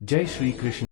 जय श्री कृष्ण।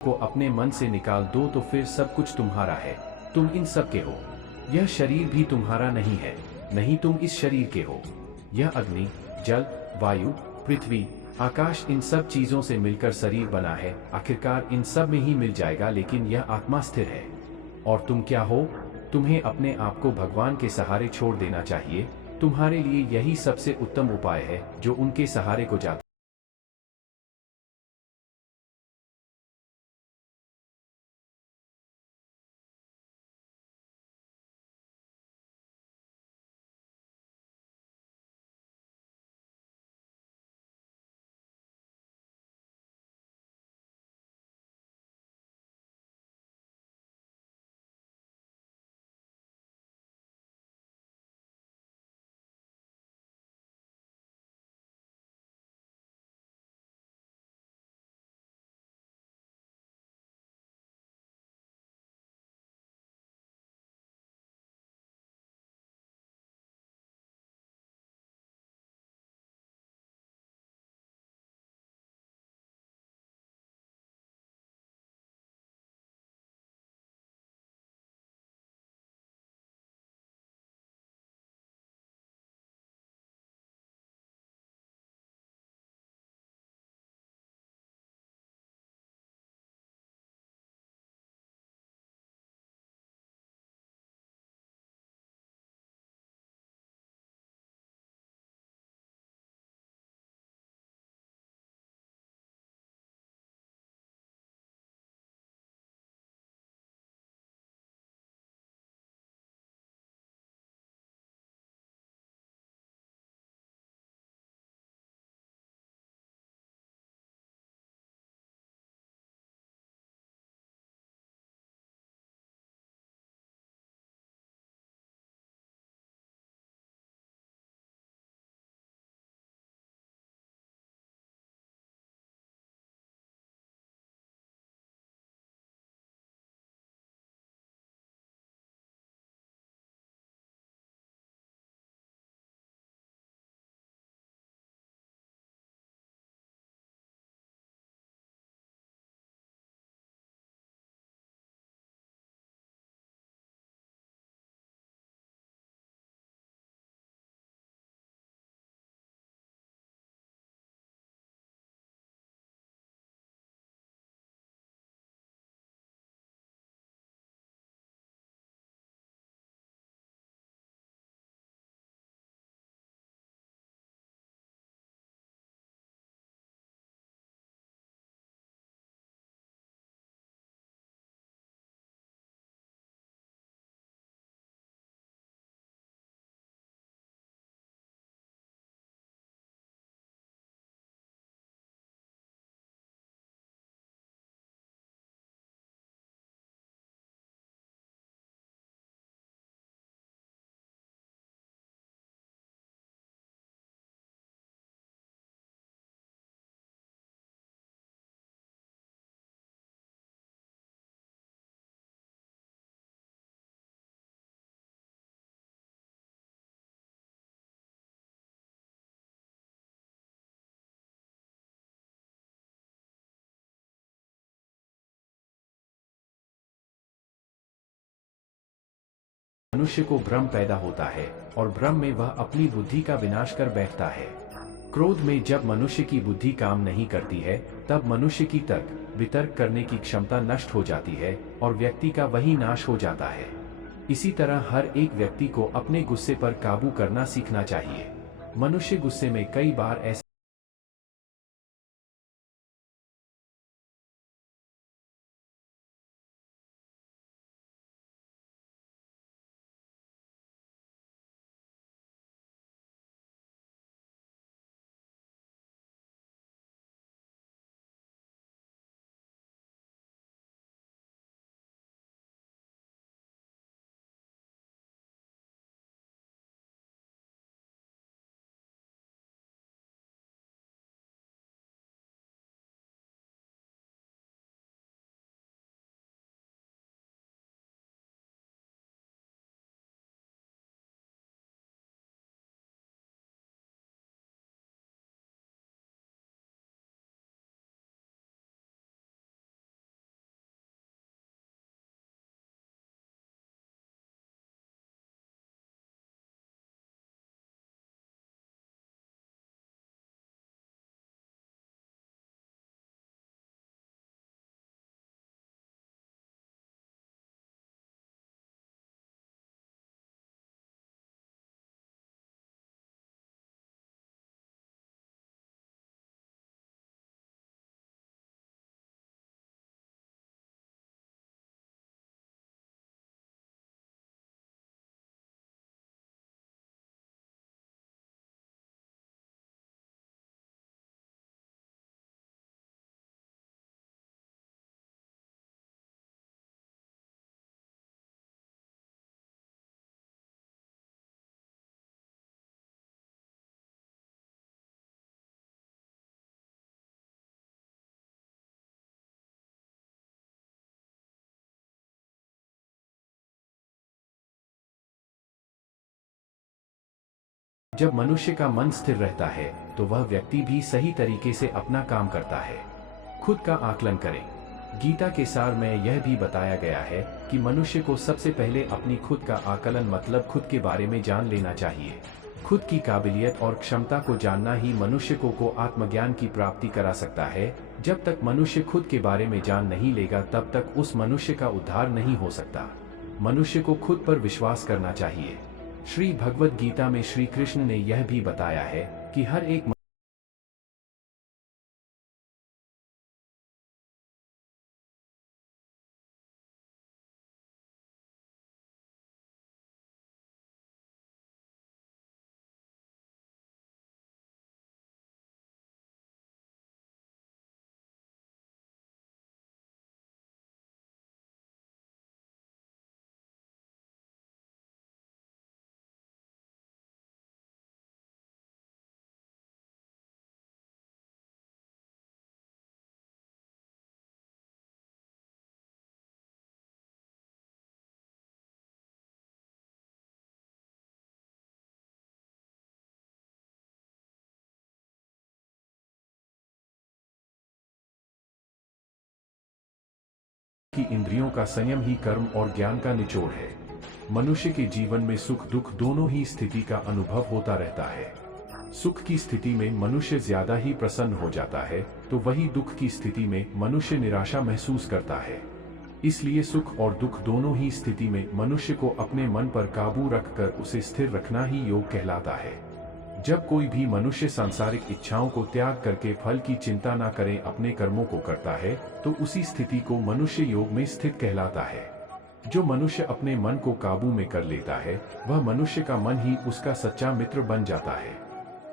को अपने मन से निकाल दो तो फिर सब कुछ तुम्हारा है। तुम इन सब के हो। यह शरीर भी तुम्हारा नहीं है, नहीं तुम इस शरीर के हो। यह अग्नि, जल, वायु, पृथ्वी, आकाश इन सब चीजों से मिलकर शरीर बना है। आखिरकार इन सब में ही मिल जाएगा, लेकिन यह आत्मा स्थिर है। और तुम क्या हो? तुम्हें अपने आप को भगवान के सहारे छोड़ देना चाहिए। तुम्हारे लिए यही सबसे उत्तम उपाय है जो उनके सहारे को जाता मनुष्य को भ्रम पैदा होता है और भ्रम में वह अपनी बुद्धि का विनाश कर बैठता है। क्रोध में जब मनुष्य की बुद्धि काम नहीं करती है, तब मनुष्य की तर्क वितर्क करने की क्षमता नष्ट हो जाती है और व्यक्ति का वही नाश हो जाता है। इसी तरह हर एक व्यक्ति को अपने गुस्से पर काबू करना सीखना चाहिए। मनुष्य गुस्से में कई बार ऐसा जब मनुष्य का मन स्थिर रहता है तो वह व्यक्ति भी सही तरीके से अपना काम करता है। खुद का आकलन करें। गीता के सार में यह भी बताया गया है कि मनुष्य को सबसे पहले अपनी खुद का आकलन मतलब खुद के बारे में जान लेना चाहिए। खुद की काबिलियत और क्षमता को जानना ही मनुष्य को आत्मज्ञान की प्राप्ति करा सकता है। जब तक मनुष्य खुद के बारे में जान नहीं लेगा तब तक उस मनुष्य का उद्धार नहीं हो सकता। मनुष्य को खुद पर विश्वास करना चाहिए। श्री भगवद गीता में श्री कृष्ण ने यह भी बताया है कि हर एक की इंद्रियों का संयम ही कर्म और ज्ञान का निचोड़ है। मनुष्य के जीवन में सुख दुख दोनों ही स्थिति का अनुभव होता रहता है। सुख की स्थिति में मनुष्य ज्यादा ही प्रसन्न हो जाता है, तो वही दुख की स्थिति में मनुष्य निराशा महसूस करता है। इसलिए सुख और दुख दोनों ही स्थिति में मनुष्य को अपने मन पर काबू रखकर उसे स्थिर रखना ही योग कहलाता है। जब कोई भी मनुष्य सांसारिक इच्छाओं को त्याग करके फल की चिंता न करे अपने कर्मों को करता है, तो उसी स्थिति को मनुष्य योग में स्थित कहलाता है। जो मनुष्य अपने मन को काबू में कर लेता है, वह मनुष्य का मन ही उसका सच्चा मित्र बन जाता है।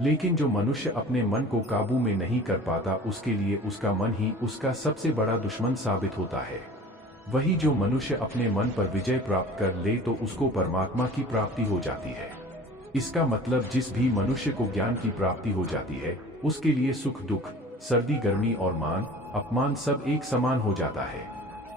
लेकिन जो मनुष्य अपने मन को काबू में नहीं कर पाता, उसके लिए उसका मन ही उसका सबसे बड़ा दुश्मन साबित होता है। वही जो मनुष्य अपने मन पर विजय प्राप्त कर ले तो उसको परमात्मा की प्राप्ति हो जाती है। इसका मतलब जिस भी मनुष्य को ज्ञान की प्राप्ति हो जाती है, उसके लिए सुख दुख, सर्दी गर्मी और मान अपमान सब एक समान हो जाता है।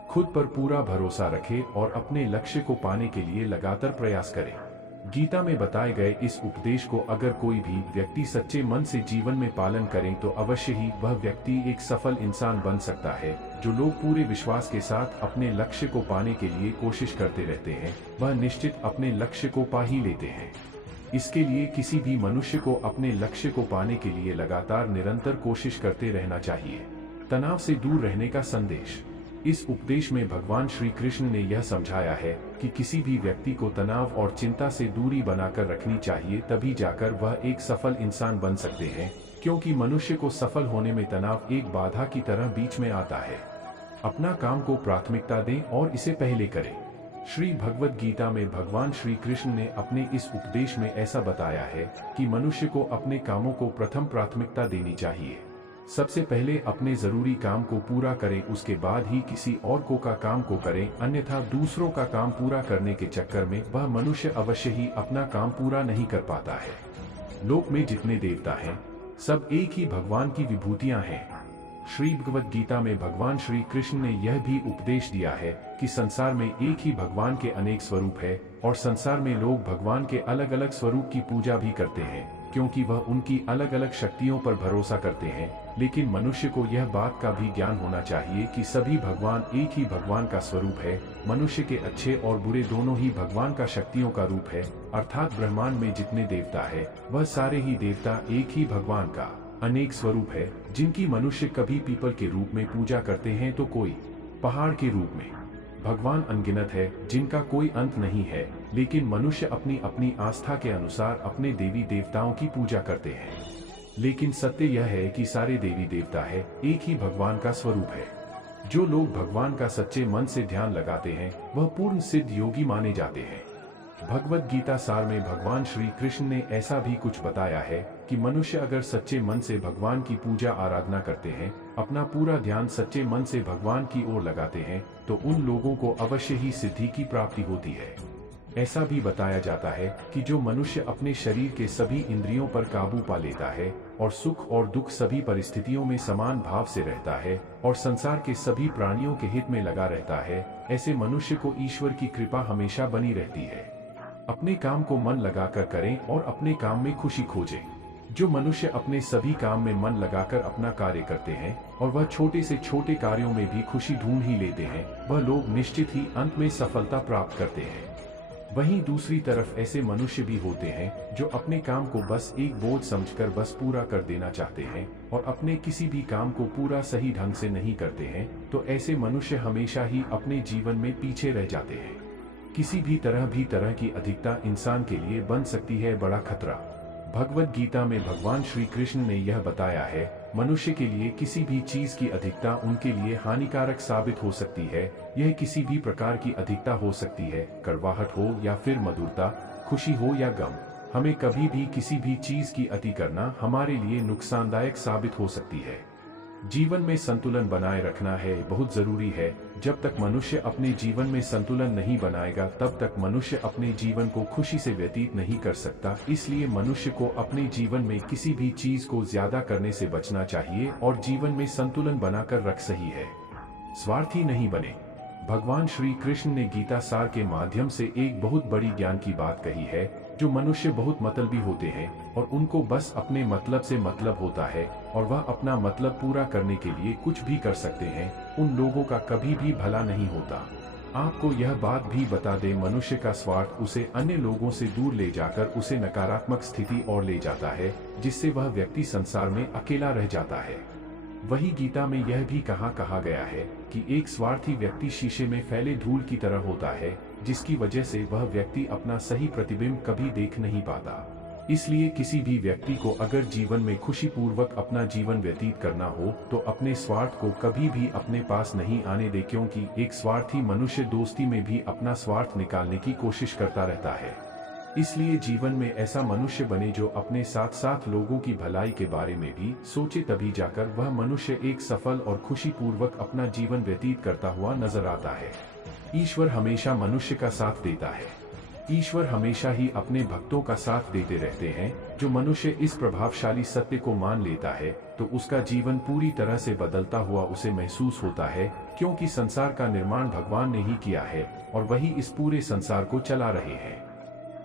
खुद पर पूरा भरोसा रखे और अपने लक्ष्य को पाने के लिए लगातार प्रयास करें। गीता में बताए गए इस उपदेश को अगर कोई भी व्यक्ति सच्चे मन से जीवन में पालन करें तो अवश्य ही वह व्यक्ति एक सफल इंसान बन सकता है। जो लोग पूरे विश्वास के साथ अपने लक्ष्य को पाने के लिए कोशिश करते रहते हैं, वह निश्चित अपने लक्ष्य को पा ही लेते हैं। इसके लिए किसी भी मनुष्य को अपने लक्ष्य को पाने के लिए लगातार निरंतर कोशिश करते रहना चाहिए। तनाव से दूर रहने का संदेश। इस उपदेश में भगवान श्री कृष्ण ने यह समझाया है कि किसी भी व्यक्ति को तनाव और चिंता से दूरी बनाकर रखनी चाहिए, तभी जाकर वह एक सफल इंसान बन सकते हैं, क्योंकि मनुष्य को सफल होने में तनाव एक बाधा की तरह बीच में आता है। अपना काम को प्राथमिकता दें और इसे पहले करें। श्री भगवद गीता में भगवान श्री कृष्ण ने अपने इस उपदेश में ऐसा बताया है कि मनुष्य को अपने कामों को प्रथम प्राथमिकता देनी चाहिए। सबसे पहले अपने जरूरी काम को पूरा करें, उसके बाद ही किसी और का काम को करें, अन्यथा दूसरों का काम पूरा करने के चक्कर में वह मनुष्य अवश्य ही अपना काम पूरा नहीं कर पाता है। लोक में जितने देवता हैं, सब एक ही भगवान की विभूतियां हैं। श्री भगवद गीता में भगवान श्री कृष्ण ने यह भी उपदेश दिया है कि संसार में एक ही भगवान के अनेक स्वरूप है और संसार में लोग भगवान के अलग अलग स्वरूप की पूजा भी करते हैं, क्योंकि वह उनकी अलग अलग शक्तियों पर भरोसा करते हैं। लेकिन मनुष्य को यह बात का भी ज्ञान होना चाहिए कि सभी भगवान एक ही भगवान का स्वरूप है। मनुष्य के अच्छे और बुरे दोनों ही भगवान का शक्तियों का रूप है, अर्थात ब्रह्मांड में जितने देवता है वह सारे ही देवता एक ही भगवान का अनेक स्वरूप है, जिनकी मनुष्य कभी पीपल के रूप में पूजा करते हैं तो कोई पहाड़ के रूप में। भगवान अनगिनत है जिनका कोई अंत नहीं है, लेकिन मनुष्य अपनी अपनी आस्था के अनुसार अपने देवी देवताओं की पूजा करते हैं। लेकिन सत्य यह है कि सारे देवी देवता है एक ही भगवान का स्वरूप है। जो लोग भगवान का सच्चे मन से ध्यान लगाते हैं वह पूर्ण सिद्ध योगी माने जाते हैं। भगवद गीता सार में भगवान श्री कृष्ण ने ऐसा भी कुछ बताया है कि मनुष्य अगर सच्चे मन से भगवान की पूजा आराधना करते हैं, अपना पूरा ध्यान सच्चे मन से भगवान की ओर लगाते हैं, तो उन लोगों को अवश्य ही सिद्धि की प्राप्ति होती है। ऐसा भी बताया जाता है कि जो मनुष्य अपने शरीर के सभी इंद्रियों पर काबू पा लेता है और सुख और दुख सभी परिस्थितियों में समान भाव से रहता है और संसार के सभी प्राणियों के हित में लगा रहता है, ऐसे मनुष्य को ईश्वर की कृपा हमेशा बनी रहती है। अपने काम को मन लगाकर करें और अपने काम में खुशी खोजें। जो मनुष्य अपने सभी काम में मन लगाकर अपना कार्य करते हैं और वह छोटे से छोटे कार्यों में भी खुशी ढूंढ ही लेते हैं, वह लोग निश्चित ही अंत में सफलता प्राप्त करते हैं। वहीं दूसरी तरफ ऐसे मनुष्य भी होते हैं जो अपने काम को बस एक बोझ समझकर बस पूरा कर देना चाहते हैं और अपने किसी भी काम को पूरा सही ढंग से नहीं करते हैं, तो ऐसे मनुष्य हमेशा ही अपने जीवन में पीछे रह जाते हैं। किसी भी तरह की अधिकता इंसान के लिए बन सकती है बड़ा खतरा। भगवद गीता में भगवान श्री कृष्ण ने यह बताया है, मनुष्य के लिए किसी भी चीज की अधिकता उनके लिए हानिकारक साबित हो सकती है। यह किसी भी प्रकार की अधिकता हो सकती है, कड़वाहट हो या फिर मधुरता, खुशी हो या गम। हमें कभी भी किसी भी चीज की अति करना हमारे लिए नुकसानदायक साबित हो सकती है। जीवन में संतुलन बनाए रखना है बहुत जरूरी है। जब तक मनुष्य अपने जीवन में संतुलन नहीं बनाएगा, तब तक मनुष्य अपने जीवन को खुशी से व्यतीत नहीं कर सकता। इसलिए मनुष्य को अपने जीवन में किसी भी चीज को ज्यादा करने से बचना चाहिए और जीवन में संतुलन बनाकर रख सही है। स्वार्थी नहीं बने। भगवान श्री कृष्ण ने गीता सार के माध्यम से एक बहुत बड़ी ज्ञान की बात कही है। जो मनुष्य बहुत मतलबी होते हैं और उनको बस अपने मतलब से मतलब होता है और वह अपना मतलब पूरा करने के लिए कुछ भी कर सकते हैं, उन लोगों का कभी भी भला नहीं होता। आपको यह बात भी बता दें, मनुष्य का स्वार्थ उसे अन्य लोगों से दूर ले जाकर उसे नकारात्मक स्थिति और ले जाता है, जिससे वह व्यक्ति संसार में अकेला रह जाता है। वही गीता में यह भी कहा गया है कि एक स्वार्थी व्यक्ति शीशे में फैले धूल की तरह होता है, जिसकी वजह से वह व्यक्ति अपना सही प्रतिबिंब कभी देख नहीं पाता। इसलिए किसी भी व्यक्ति को अगर जीवन में खुशी पूर्वक अपना जीवन व्यतीत करना हो तो अपने स्वार्थ को कभी भी अपने पास नहीं आने दे, क्योंकि एक स्वार्थी मनुष्य दोस्ती में भी अपना स्वार्थ निकालने की कोशिश करता रहता है। इसलिए जीवन में ऐसा मनुष्य बने जो अपने साथ साथ लोगों की भलाई के बारे में भी सोचे, तभी जाकर वह मनुष्य एक सफल और खुशी पूर्वक अपना जीवन व्यतीत करता हुआ नजर आता है। ईश्वर हमेशा मनुष्य का साथ देता है। ईश्वर हमेशा ही अपने भक्तों का साथ देते रहते हैं। जो मनुष्य इस प्रभावशाली सत्य को मान लेता है तो उसका जीवन पूरी तरह से बदलता हुआ उसे महसूस होता है, क्योंकि संसार का निर्माण भगवान ने ही किया है और वही इस पूरे संसार को चला रहे हैं।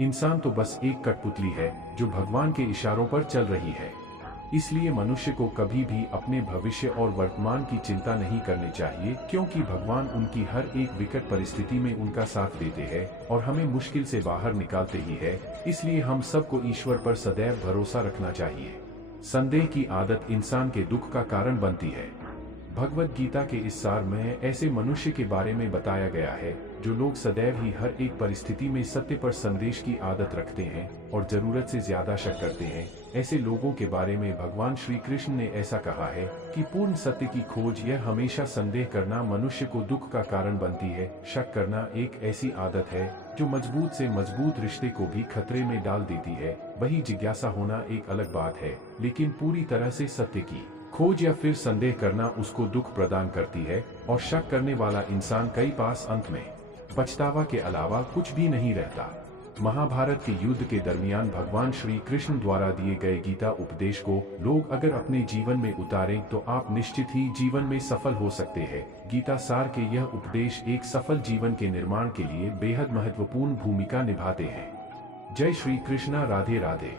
इंसान तो बस एक कठपुतली है जो भगवान के इशारों पर चल रही है। इसलिए मनुष्य को कभी भी अपने भविष्य और वर्तमान की चिंता नहीं करनी चाहिए, क्योंकि भगवान उनकी हर एक विकट परिस्थिति में उनका साथ देते हैं और हमें मुश्किल से बाहर निकालते ही है। इसलिए हम सबको ईश्वर पर सदैव भरोसा रखना चाहिए। संदेह की आदत इंसान के दुख का कारण बनती है। भगवत गीता के इस सार में ऐसे मनुष्य के बारे में बताया गया है जो लोग सदैव ही हर एक परिस्थिति में सत्य पर संदेश की आदत रखते हैं और जरूरत से ज्यादा शक करते हैं। ऐसे लोगों के बारे में भगवान श्री कृष्ण ने ऐसा कहा है कि पूर्ण सत्य की खोज यह हमेशा संदेह करना मनुष्य को दुख का कारण बनती है। शक करना एक ऐसी आदत है जो मजबूत से मजबूत रिश्ते को भी खतरे में डाल देती है। वही जिज्ञासा होना एक अलग बात है, लेकिन पूरी तरह से सत्य की खोज या फिर संदेह करना उसको दुख प्रदान करती है। और शक करने वाला इंसान कई पास अंत में पछतावा के अलावा कुछ भी नहीं रहता। महाभारत के युद्ध के दरमियान भगवान श्री कृष्ण द्वारा दिए गए गीता उपदेश को लोग अगर अपने जीवन में उतारें तो आप निश्चित ही जीवन में सफल हो सकते हैं। गीता सार के यह उपदेश एक सफल जीवन के निर्माण के लिए बेहद महत्वपूर्ण भूमिका निभाते हैं। जय श्री कृष्णा। राधे राधे।